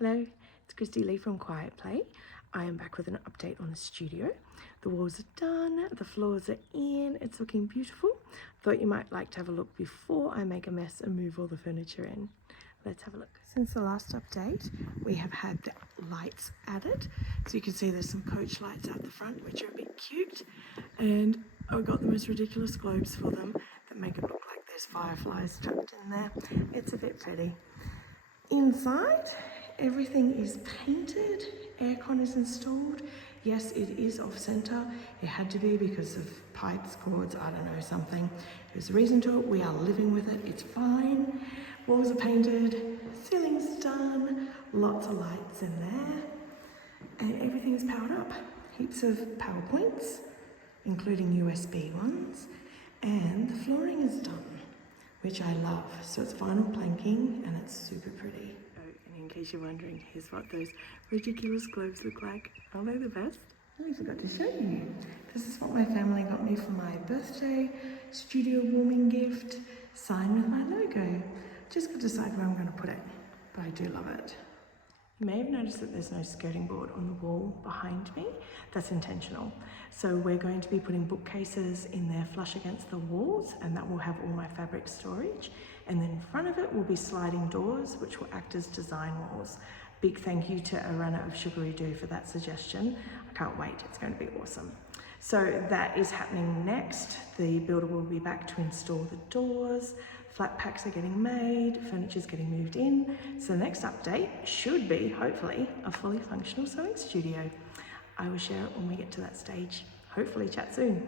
Hello, it's Christy Lee from Quiet Play. I am back with an update on the studio. The walls are done, the floors are in, it's looking beautiful. Thought you might like to have a look before I make a mess and move all the furniture in. Let's have a look. Since the last update, we have had the lights added. So you can see there's some coach lights out the front, which are a bit cute. And I've got the most ridiculous globes for them that make it look like there's fireflies trapped in there. It's a bit pretty. Inside, everything is painted, aircon is installed. Yes, it is off center. It had to be because of pipes, cords, I don't know, something. There's a reason to it. We are living with it. It's fine. Walls are painted, ceiling's done, lots of lights in there, and everything is powered up. Heaps of power points, including USB ones, and the flooring is done, which I love. So it's vinyl planking and it's super pretty. Oh, and in case you're wondering, here's what those ridiculous globes look like. Aren't they the best? I forgot to show you. This is what my family got me for my birthday studio warming gift, signed with my logo. Just got to decide where I'm going to put it, but I do love it. You may have noticed that there's no skirting board on the wall behind me. That's intentional. So we're going to be putting bookcases in there flush against the walls, and that will have all my fabric storage. And then in front of it will be sliding doors, which will act as design walls. Big thank you to Irene of Sugaridoo for that suggestion. I can't wait, it's going to be awesome. So that is happening next. The builder will be back to install the doors. Flat packs are getting made, furniture's getting moved in. So the next update should be, hopefully, a fully functional sewing studio. I will share it when we get to that stage. Hopefully chat soon.